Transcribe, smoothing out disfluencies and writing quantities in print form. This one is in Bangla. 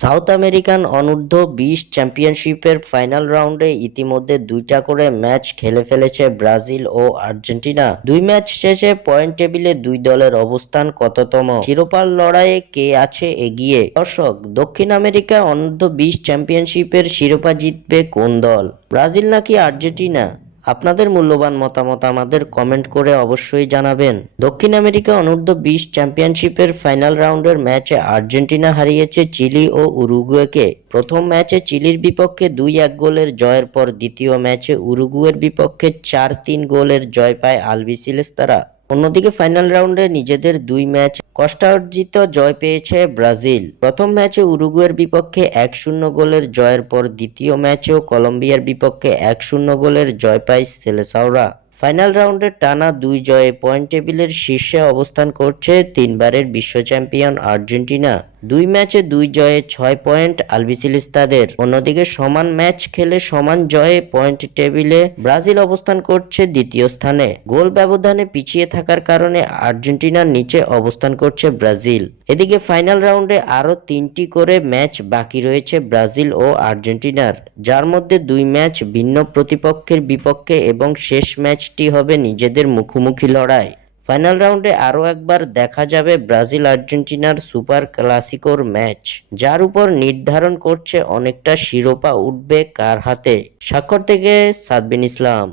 সাউথ আমেরিকান অনূর্ধ্ব-20 চ্যাম্পিয়নশিপের ফাইনাল রাউন্ডে ইতিমধ্যে 2টা করে ম্যাচ খেলে ফেলেছে ব্রাজিল ও আর্জেন্টিনা। দুই ম্যাচ শেষে পয়েন্ট টেবিলে দুই দলের অবস্থান কততম, শিরোপার লড়াইয়ে কে আছে এগিয়ে? দর্শক, দক্ষিণ আমেরিকা অনূর্ধ্ব-20 চ্যাম্পিয়নশিপের শিরোপা জিতবে কোন দল, ব্রাজিল নাকি আর্জেন্টিনা? আপনাদের মূল্যবান মতামত আমাদের কমেন্ট করে অবশ্যই জানাবেন। দক্ষিণ আমেরিকা অনূর্ধ্ব-20 চ্যাম্পিয়নশিপের ফাইনাল রাউন্ডের ম্যাচে আর্জেন্টিনা হারিয়েছে চিলি ও উরুগুয়েকে। প্রথম ম্যাচে চিলির বিপক্ষে 2-1 গোলের জয়ের পর দ্বিতীয় ম্যাচে উরুগুয়ের বিপক্ষে 4-3 গোলের জয় পায় আলবিসেলেস্তারা। অন্যদিকে ফাইনাল রাউন্ডে নিজেদের দুই ম্যাচ কষ্টার্জিত জয় পেয়েছে ব্রাজিল। প্রথম ম্যাচে উরুগুয়ের বিপক্ষে 1-0 গোলের জয়ের পর দ্বিতীয় ম্যাচেও কলম্বিয়ার বিপক্ষে 1-0 গোলের জয় পায় সেলেসাওরা। ফাইনাল রাউন্ডে টানা দুই জয়ে পয়েন্ট টেবিলের শীর্ষে অবস্থান করছে তিনবারের বিশ্ব চ্যাম্পিয়ন আর্জেন্টিনা। দুই ম্যাচে দুই জয়ে 6 পয়েন্ট আলবিসেলেস্তাদের। অন্যদিকে সমান ম্যাচ খেলে সমান জয়ে পয়েন্ট টেবিলে ব্রাজিল অবস্থান করছে দ্বিতীয় স্থানে। গোল ব্যবধানে পিছিয়ে থাকার কারণে আর্জেন্টিনার নিচে অবস্থান করছে ব্রাজিল। এদিকে ফাইনাল রাউন্ডে আরও 3টি করে ম্যাচ বাকি রয়েছে ব্রাজিল ও আর্জেন্টিনার, যার মধ্যে দুই ম্যাচ ভিন্ন প্রতিপক্ষের বিপক্ষে এবং শেষ ম্যাচটি হবে নিজেদের মুখোমুখি লড়াই। ফাইনাল রাউন্ডে আরও একবার দেখা যাবে ব্রাজিল আর্জেন্টিনার সুপার ক্লাসিকোর ম্যাচ, যার উপর নির্ধারণ করছে অনেকটা শিরোপা উঠবে কার হাতে। স্বাক্ষর থেকে সাদবিন ইসলাম।